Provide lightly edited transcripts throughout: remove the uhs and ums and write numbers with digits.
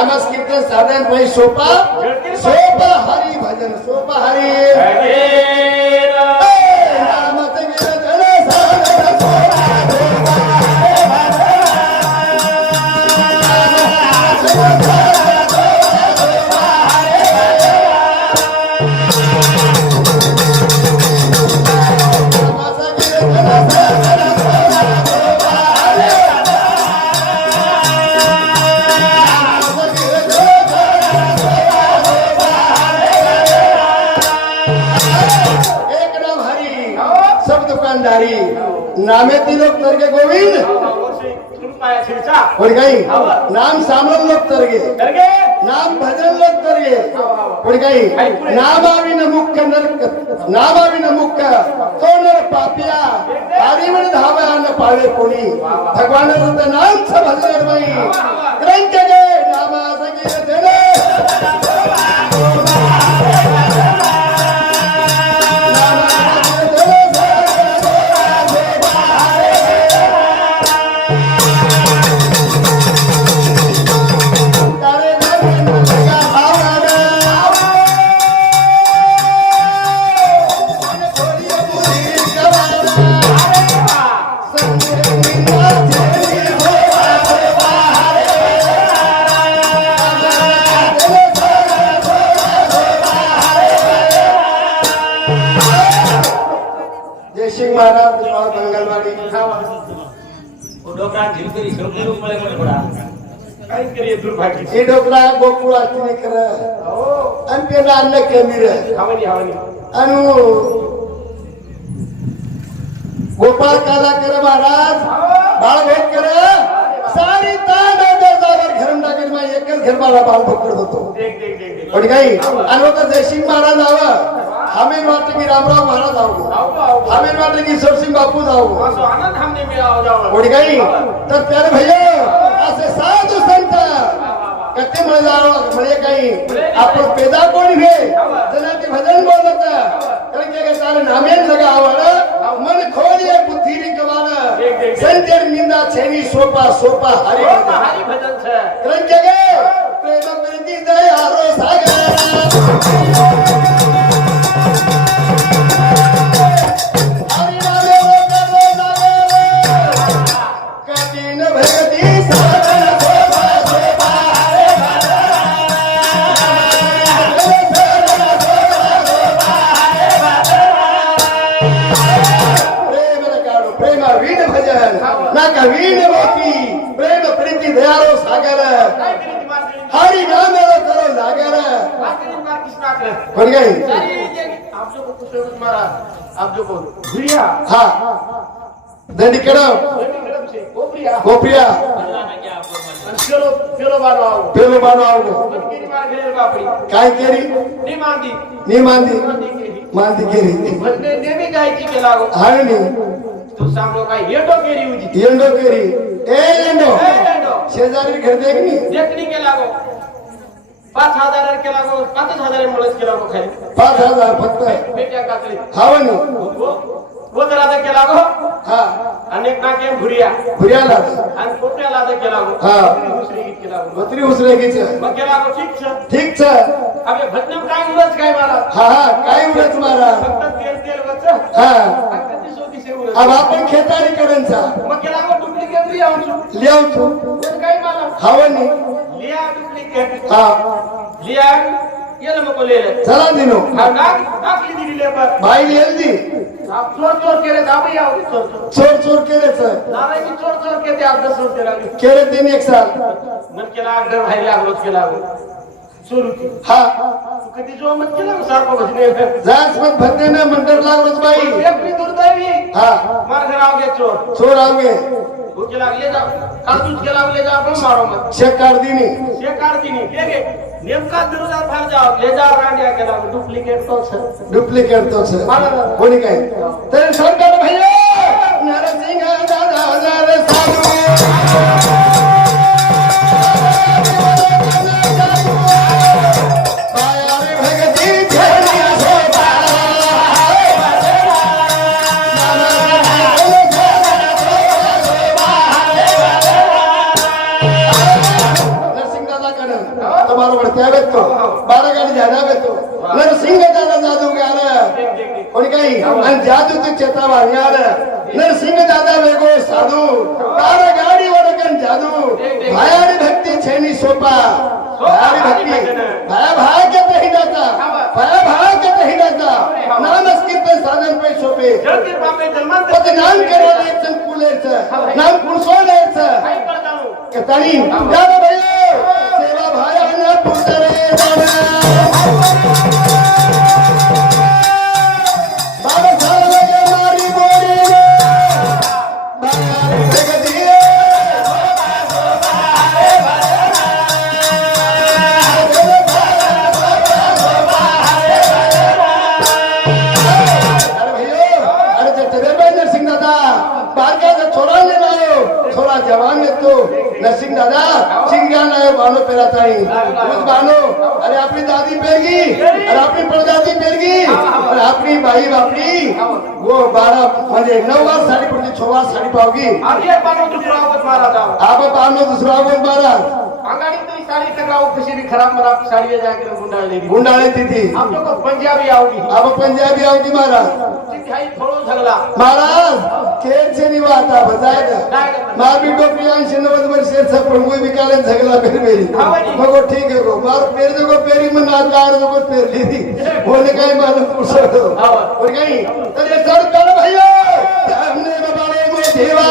नामस कीर्तन साधन भाई सोपा सोपा हरी भजन सोपा हरी नामस कीर्तन साधन नामे लोक तरगे गोविंद और काही नाम सामरम लोक तरगे नाम भजन लोक तरगे और काही नामावी न मुख्य नरक नामावी न मुख्य तो नर पापिया आरिवन धावा न पावे कोणी भगवान नाम च भजन बाई ग्रंथ गे नामा सगे देले ये डोकरा गोकुळ असते कर आणि त्याला अन्न कमी रे अनु गोपाळ काला कर महाराज बाळ भोग कर सारी तांड जावर घरून टाकेल मग एकच घर मला बाळ पकड होतो पण काही आणि होता जयसिंग महाराज आवा हमें वाटे की रामराव महाराज आओ हमें वाटे की सरसिंग बापू जाओ और काही तर त्याने भैया असे साधू संत कते म्हणे जावं म्हणजे काही आपण पेदा कोणी घे जना ते भजन बोलत कारण की तारे नामेन लगा आवड मन खोलिए बुद्धि री कवाना संजर निंदा छेनी सोपा सोपा हरि भजन छे कारण की प्रेम प्रीति दया रो सागर प्रेम प्रीति दयारो सागर हरि नाम करो सागर बढ़ गई आप जो को कुछ मारा आप जो को भुरिया हाँ दंडी करो गोपिया पेलो बानो आओ काय केरी नी मांदी केरी नेहमी गायची केला हाय नी तू सांगलो काय येंडो केरी होती येंडो केरी येंडो शेजारी घर देखनी के लागो 5000 के लागो 5000 मुळच के लागो खाली 5000 फक्त बेट्या काकली हावनी वो जरा के लागो हां अनेक ना के भुरियाला आणि कोट्याला के लागो हां दुसरी गीत के लागो बत्री उसरे गीत मग के लागो ठीक छ अबे भजनम काय उरच काय मारा हां काय उरच मारा फक्त तेल वच हां अब आपण खेतारी करेंचा मग के लागो डुप्लिकेट लियाव तू काय मारा हावनी लिया डुप्लिकेट हां लिया ये लो ले ले चला दिनो हां नाक ली लेबर भाई लेल्दी आप चोर केरे दाबी आओ चोर केरे छ नारे की चोर के ते आप 10 रुपये लागले केरे दिन एक साल मन केला ऑर्डर भाई लागलो केला चोरू की हां कधी जो मत केला सारखो भजने जाच मत भजने में मंडर लागलोच बाई एक भी दुर्दैवी हां मार घर आओगे चोर आओगे वो के ले जाओ काटूच के ले जाओ अपन मारो मत चेक कर दीनी ले गे नेमका दरबार फार जाओ ले जाओ रांडिया के लागो डुप्लिकेट तो छ कोणी काय तर सरकार भैया नरसिंह दादा हजार साधू त्यावेत तो बारा गाडी जाणार तो नरसिंह दादा जादूगार कोणी काही आणि जादूची चेता वाढणार नरसिंह दादा वेगो साधू बारा गाडी वडकन जादू भायारी भक्ती छेनी सोपा भायारी भक्ती भाया भाग्य नहीं जाता भाया भाग्य नहीं जाता नामस कीर्तन साधन पे सोपे पत नाम कराले संकुलेच नाम कुणसोलेच कतानी जानो भयो सेवा भायाना पुतरे जाना बाबा साल लगे मारी बोरी बारी जगदी जवान तो नरसिंह दादा चिंगाना है बानो पेराताई उस बानो अरे अपनी दादी पेरगी अरे अपनी परदादी पेरगी और अपनी बाई बापड़ी वो 12 म्हणजे 9 वार साडी पडली 6 वार साडी पावगी अरे बानो दुसरा आवत मारा जाओ आप बानो दुसरा आवत मारा अंगाड़ी तो साड़ी टकराओ किसी भी खराब मराब साड़ी जाके गुंडाळे तिथी हम लोग पंजाबी आओगी आप पंजाबी आवगी मारा थोड़ो झगड़ा महाराज खेळ से निवा आता बजाएगा मार भी टोपी 90 वर्षे से प्रभु विकाले झगड़ा फिर मेरी मगो ठीक है गो मार मेरे जो को पेरी में ना कार जो को पेर ली थी बोले कहीं मालूम पूछ दो और कहीं तो ये सर कर भैया हमने बाबा में देवा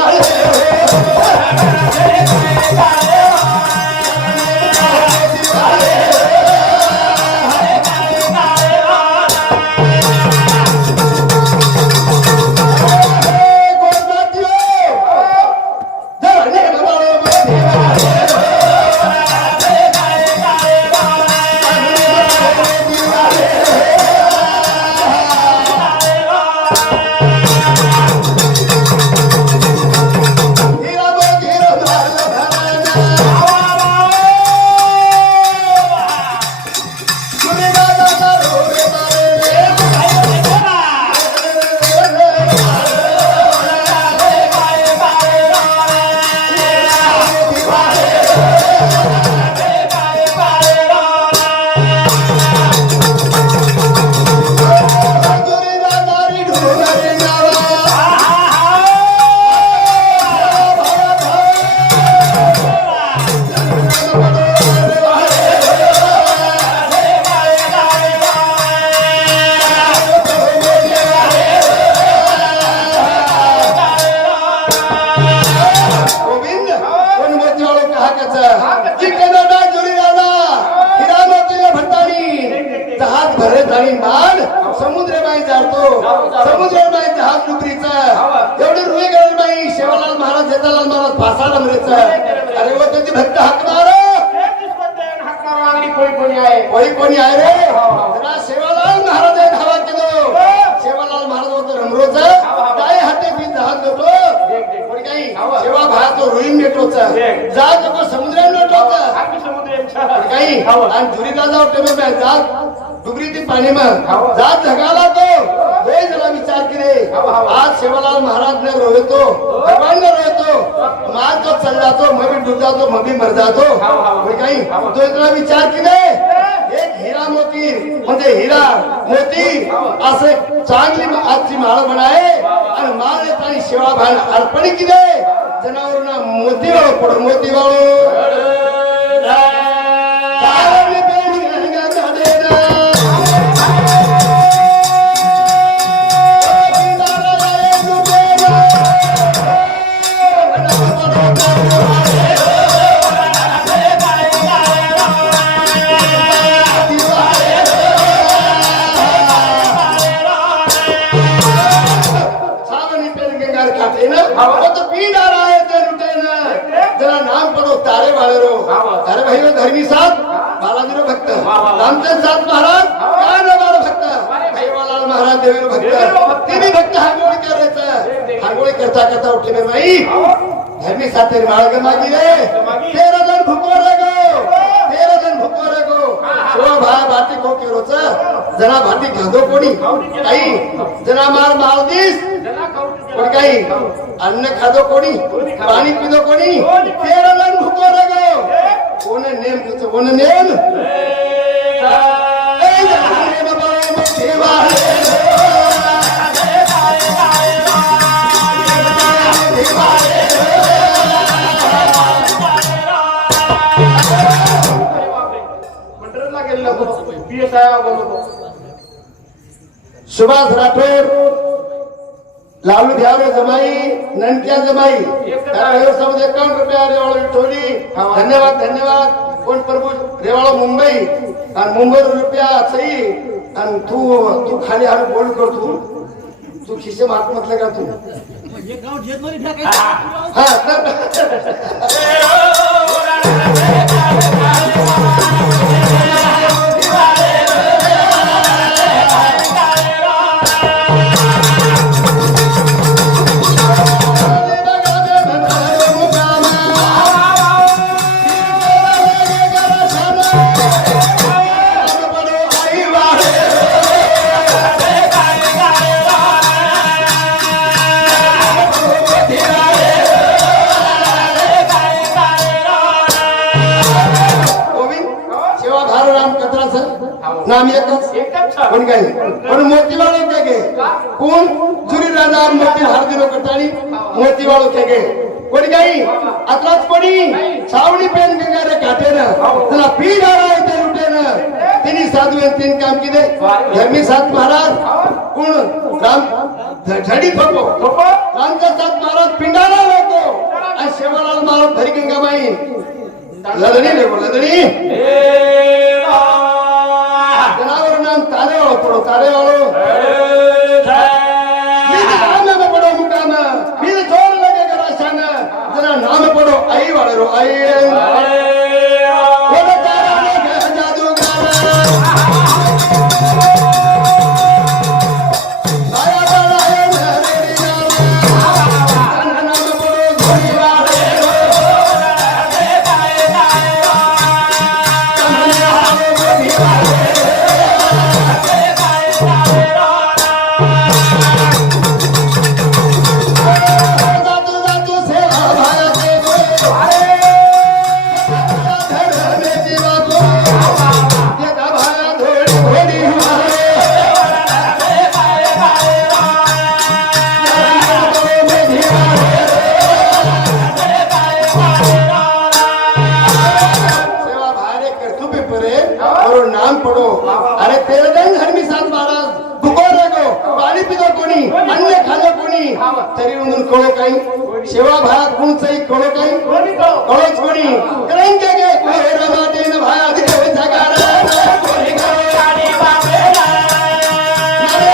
पानी में जात झगाला तो वे जरा विचार करे आज सेवालाल महाराज ने रोए तो भगवान ने रोए तो मार तो चल जातो मैं भी डूब जातो मैं भी मर जातो कहीं तो इतना विचार करे एक हीरा मोती म्हणजे हीरा मोती असे चांगली आजची माळ बनाए आणि माळ देताना सेवा भान अर्पण केले जनावरांना मोती वाळो पड मोती वाळो अरे भाई धर्मी साथ बालाजी भक्त रामचंद्र साथ महाराज काय ना भक्त सेवालाल महाराज देवी भक्त तिन्ही भक्त हांगोळी करायचं हांगोळी करता करता उठले मेरे भाई धर्मी साथ तेरी माळ के मागी रे 13 जन भुको रे गो सो भाई बाती को केरोच जना भाती गांधो कोणी काही जना मार माल दिस कोणी काही अन्न खादो कोणी पाणी पिदो कोणी तेरा जण भुको रे गो कोण नेम तुझं कोण नेम सुभाष राठोड लालू घ्यावे जमाई ननक्या जमाई व्यवसायामध्ये 51 रुपया रेवाळो विठोली धन्यवाद धन्यवाद कोण प्रभू रेवाळो मुंबई आणि मुंबई रुपया सई आणि तू खाली हात बोल करतो तू खिसे मात म्हटलं का तू हा नाम एकच पण काही पण मोतीवाळो के गे कोण जुरी राजा मोती भारतीय कटाणी मोतीवाळो के गे कोणी काही आताच कोणी सावणी पेन गंगारे काटेन त्याला पी डाळा इथे लुटेन तिने साधू तीन काम केले धर्मी सात महाराज कोण राम झडी थोपो रामचा सात महाराज पिंडाला लोको आणि शेवलाल महाराज धरी गंगाबाई लदणी लेको लदणी जनावर नाम तारे वालो पड़ो तारे वालो नाम में पड़ो मुकाम फिर जोर लगे गराशन जना नाम पड़ो आई वाले रो आई वो तारा लगे जादूगर आया बड़ा है मेरी नाम पड़ो धोनी वाले तरी म्हणून कळो काही सेवा भाग कोणचाही कळो काही कळोच कोणी कारण के गे कोहेर वाटेन भाया देव जगार कोणी कळो आणि बापेला अरे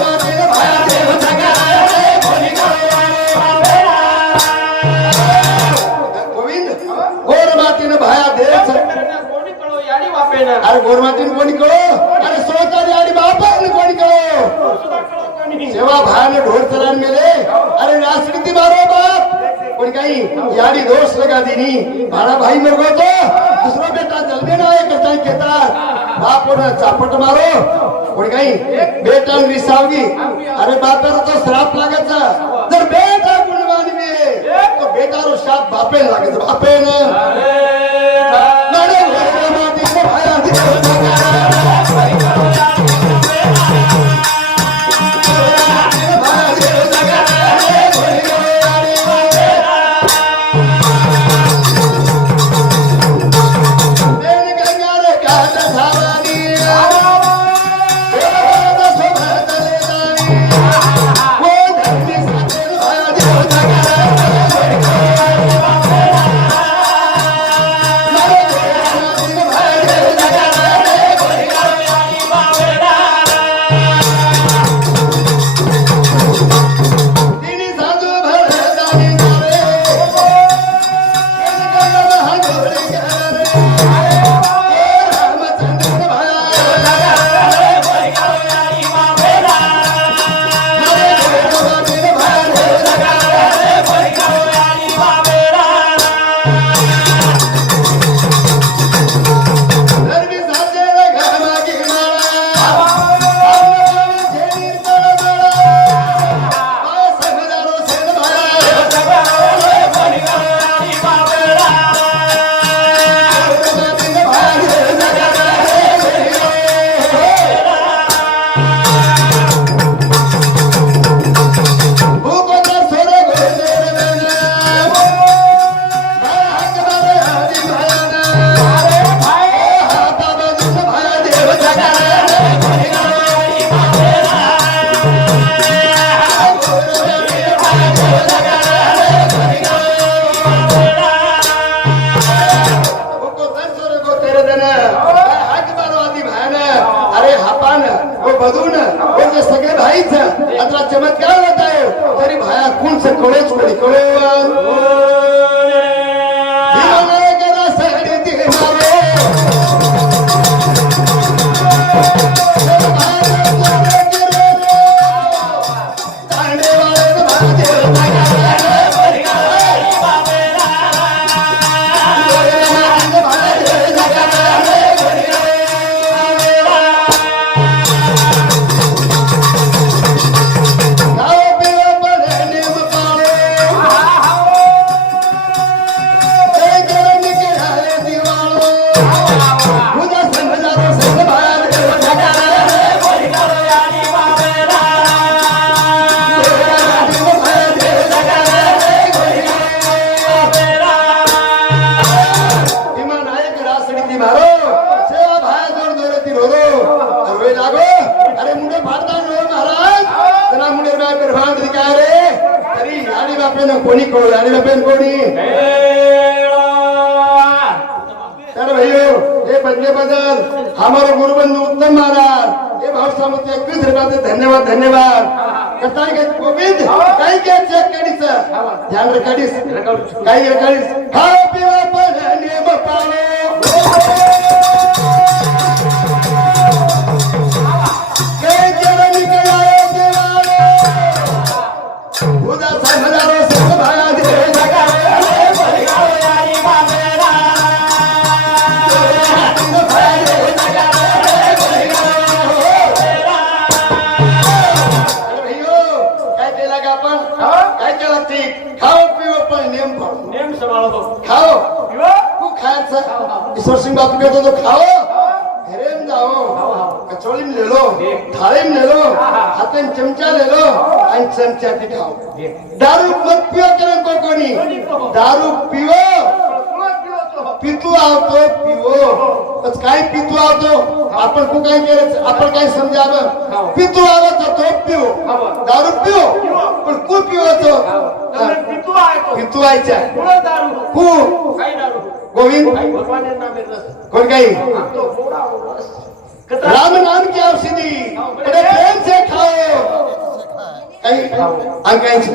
वाटेन भाया देव जगार कोणी कळो बापेला गोविंद गोर वाटेन भाया देव कोणी कळो याडी बापेला अरे गोर वाटेन कोणी कळो अरे सोचारी आणि बापान कोणी कळो सेवा भान ढोर चलान मेले अरे राष्ट्रपति मारो बाप कोई कहीं यारी दोष लगा दीनी भाड़ा भाई मेरे को तो दूसरा बेटा जलवे ना है कचाई कहता बाप को ना चापट मारो कोई कहीं बेटा रिसावगी अरे बाप तो श्राप लागत था जर बेटा गुणवानी में तो बेटा रो श्राप बापे लागत बापे ना नारे घोड़े माटी को भाया अरे हापान वो बधून वो जे सगळे भाईच आता चमत्कार होत आहे तरी भाया कोण से कळेच पडी कोणी कळू आणि बापेन कोणी तर भैया हे बदले बदल हमारे गुरुबंधु उत्तम महाराज हे भाव सामुद्र 21 रुपयाचे धन्यवाद धन्यवाद कथाय के गोविंद काही के चेक करीस ध्यान रखीस काही रखीस खाओ पिओ पण नेम पालो के जवन निकलायो देवालो खुदा हजारों से भाया दे खाओ पिओ पण नेम सांभाळो खाओ तू खायचं ईश्वर सिंह बापू कहते तो खाओ घरे में जाओ कचौड़ी में ले लो थाली में ले लो हाथ में चमचा ले लो और चमचा के खाओ दारू मत पियो करें कोणी दारू पिओ पितू आवतो पिओ बस काय पितू आवतो आपण को काय केलं आपण काय समजावं पितू आवत तो पिओ दारू पिओ पण को पिओतो पितू आयचा को गोविंद कोण काही राम नाम की औषधि बड़े प्रेम से खाओ काही अंकायची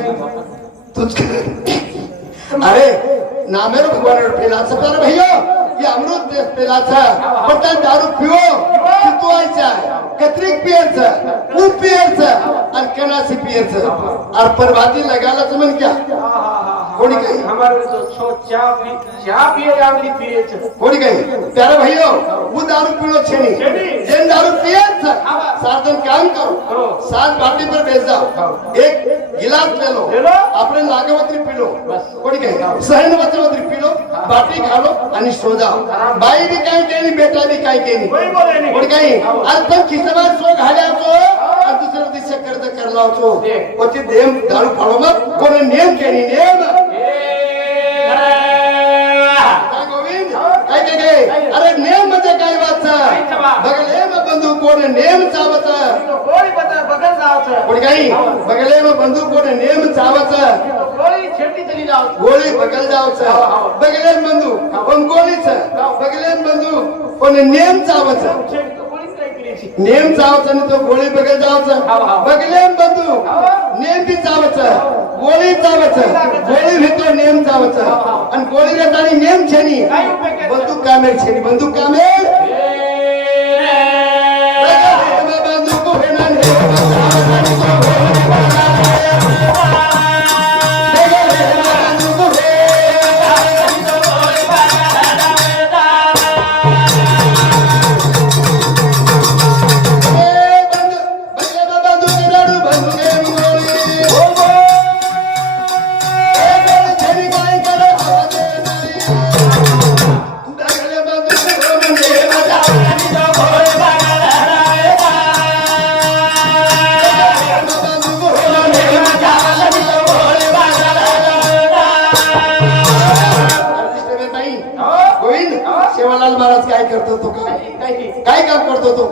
तुझ अरे नामेर भगवान पेलाचं तर भैया ये अमृत पेलाचं पण त्या दारू पिओ पितू आयचा कत्रिक पियरचं ऊप पियरचं आणि कनासी पियरचं और परभाती लगालाच म्हण क्या कोणी काही हमारे तो चाह पिए आमली पिए कोणी काही प्यारे भैया वो दारू पीनो छेनी जेन दारू पियरचं साधन काम करो 7 बाटी पर बेच जाओ एक गिलास ले लो अपने लागवत्री पी लो कोणी काही सहनवत्री पी लो बाटी खा लो आणि सो जाओ बाई भी काही केली बेटा भी काही केली कोणी काही आज पण खिसबार सो घाल्याचो आणि दुसऱ्या दिवशी कर्ज करलावचो ओती देम दारू फाळो मग कोणी नेम केली नेम गोविंद काय काय अरे नेम म्हणजे काय वाचा बगले में बंधु कोण नेम चावत गोळी बगल जावचं कोणी काही बगले में बंधु कोण नेम चावत गोळी छेटी चली जाव गोळी बगल जावचं बगले में बंधु कोण गोळीच बगले में बंधु कोण नेम चावत नेम चावच आणि तो गोळी बगल जावच बगले बंधू नेम बी चावच गोळी चावच गोळी भीतर नेम चावच आणि गोळी रेतानी नेम छेनी बंदूक कामेर छेनी बंदूक कामेर बंदूक होना महाराज काय करतो तो काय काम करतो तो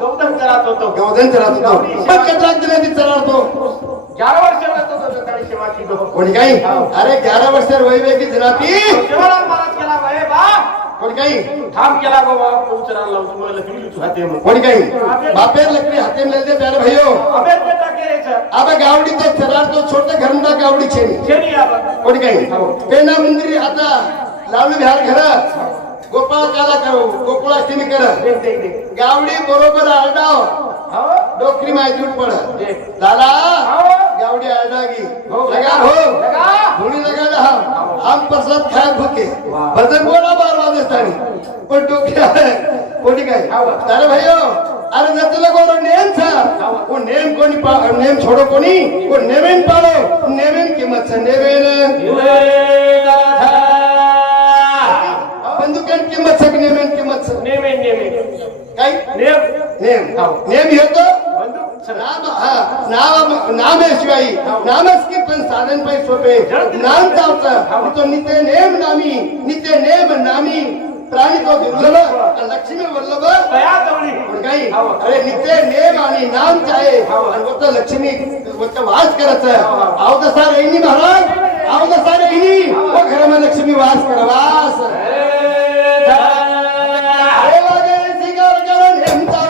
गौधन चरात होतो गौधन चरात होतो पण कटरात दिले चरावतो 11 वर्ष कोणी काही अरे 11 वर्ष वय की जनाती जेवढा महाराज केला बाय बा कोणी काही ठाम केला बाबा उचरायला लावतो मला लकडी तू हाते मग कोणी काही बापेर लकड़ी हाथे में ले प्यारे भाइयों अबे बेटा के रे सर अब गावडी तो फरार तो छोटे घर में गावडी छे छेनी आबा कोणी काही पेना मंदिर आता लावली बिहार घर गोपाळ काला करू गोकुळाष्टमी कर देख देख देख गावडी बरोबर आरडाव हो डोकरी माहिती पड देख दादा हो गावडी आरडागी हो लगा हो लगा धुनी लगा हम प्रसाद खाए भूखे भजन बोला बार वाजतानी पण डोक्या कोणी काय अरे भाइयों अरे नतले को नेम था वो नेम कोणी नेम छोड़ो कोणी वो नेमेन पालो नेमेन किंमत से नेमेन बंदुकान किंमत से नेमेन किंमत से नेमे नेमे काय नेम नेम नेम येतो बंदूक सर नामेशिवाय नामच की पण साधन पाय सोपे नाम चावतं तो नित्य नेम नामी प्राणी तो दुर्लभ लक्ष्मी वल्लभ तया दवडी काही अरे नित्य नेम आणि नाम चाहे आणि होतं लक्ष्मी होतं वास करायचं आव तसा रेनी महाराज आव तसा रेनी वो घरामध्ये लक्ष्मी वास करवास हे लागे सिगार करून हेमता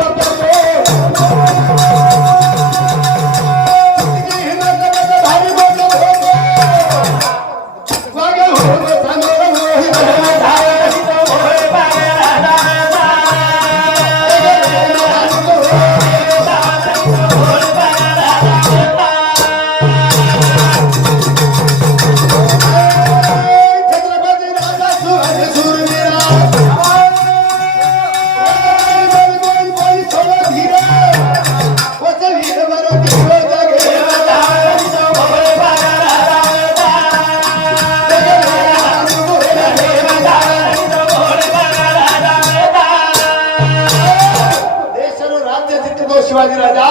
शिवाजी राजा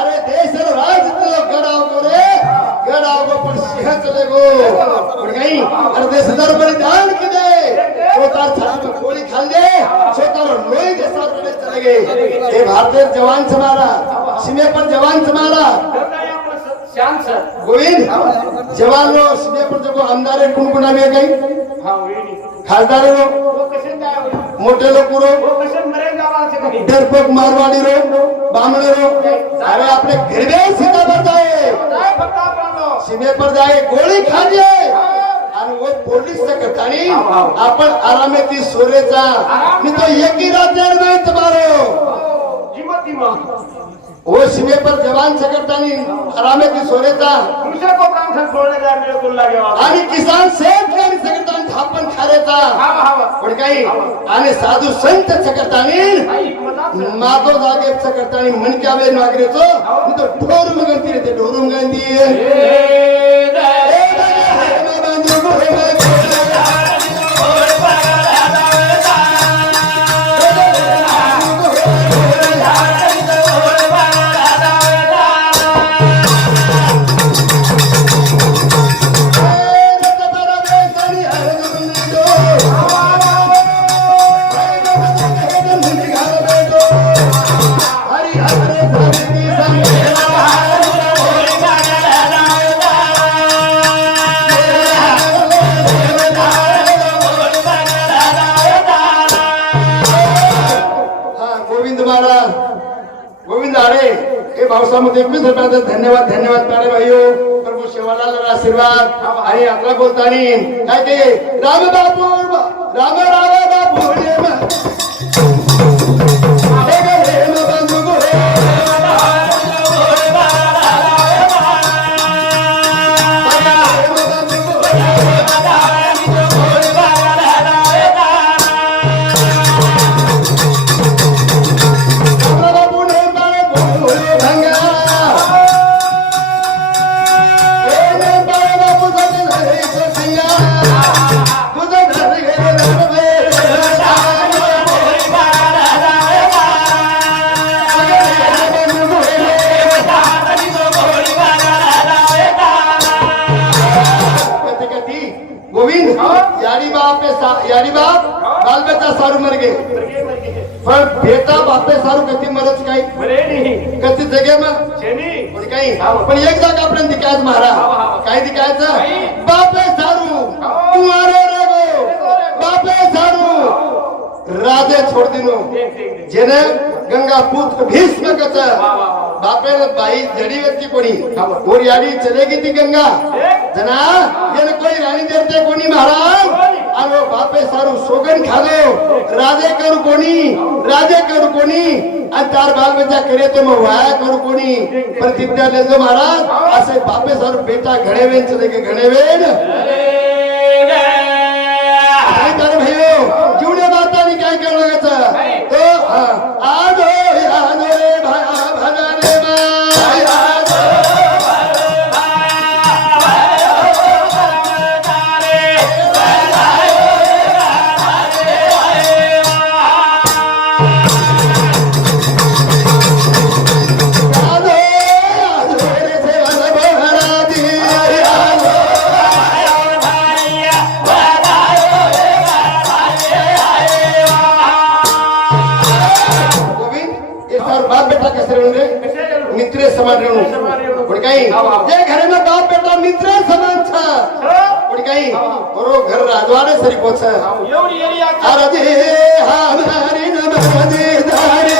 अरे देश राज गड़ाव को रे गड़ाव को पर सिंह चले गो गई अरे देश दर बलिदान के दे छोटा छाती में गोली खाल दे छोटा लोही के साथ लड़े चले गए ये भारतीय जवान से मारा सीमे पर जवान से मारा श्याम सर गोविंद जवान लो सीमे पर जो आमदार कौन कोणा में गई हां वेणी खासदार लो वो कसे जाय मोठे लोक रो वो कसे मरेगा वहां से कहीं डरपोक मारवाड़ी रो बामणे रो अरे अपने घर में सीधा बताए जाय फटा पालो सीमे पर जाए गोळी खाजे आणि वो पोलीस सकतानी आपण आरामेती सोरेचा मी तो एकी रात्यार में तुम्हारो जिमती मां वो सीमे पर जवान सकतानी आरामेती सोरेचा तुमसे को काम से छोड़ने जा मेरे को लगे आणि किसान शेतकरी सकतानी थापण खारेचा हां पण काही आणि साधू संत सकतानी मातो जागे सकतानी मन क्या वे नागरेचो मी तो ढोर मगंती रे ते ढोर मगंती गोविंद अरे हे भावसामध्ये 21 रुपयाचा धन्यवाद प्यारे भाइयों प्रभू शिवालाल आशीर्वाद आणि आपला बोलतानी काय ते राम बापू राम बापू यारी बाप बाल बेटा सारू मर गए पर बेटा बापे सारू कधी मरच काही मरे नाही कधी जगे मग छेनी पण काही पण एक जागा आपण दिकायच महाराज काय दिकायचं छोड़ दिनो जेने गंगा पुत्र भीष्म कच बापेला बाई जड़ी व्यक्ति कोणी और याडी चलेगी ती गंगा जना येने कोई राणी देते कोणी महाराज आणि बापे सारू सोगन खालो राजे करू कोणी आणि तार बाल बच्चा करे तो मग वाया करू कोणी प्रतिज्ञा लेजो महाराज असे बापे सारू बेटा घडेवेन चले के घडेवेन काय भाईओ जीवने बातानी काय करू लागायचं तो आजो रे भाया रे मित्र समान रेणू पण काही जे घरे में बाप बेटा मित्र समान था पण काही बरो घर राजवाडे सरी पोच एवढी अरे हमारी नमः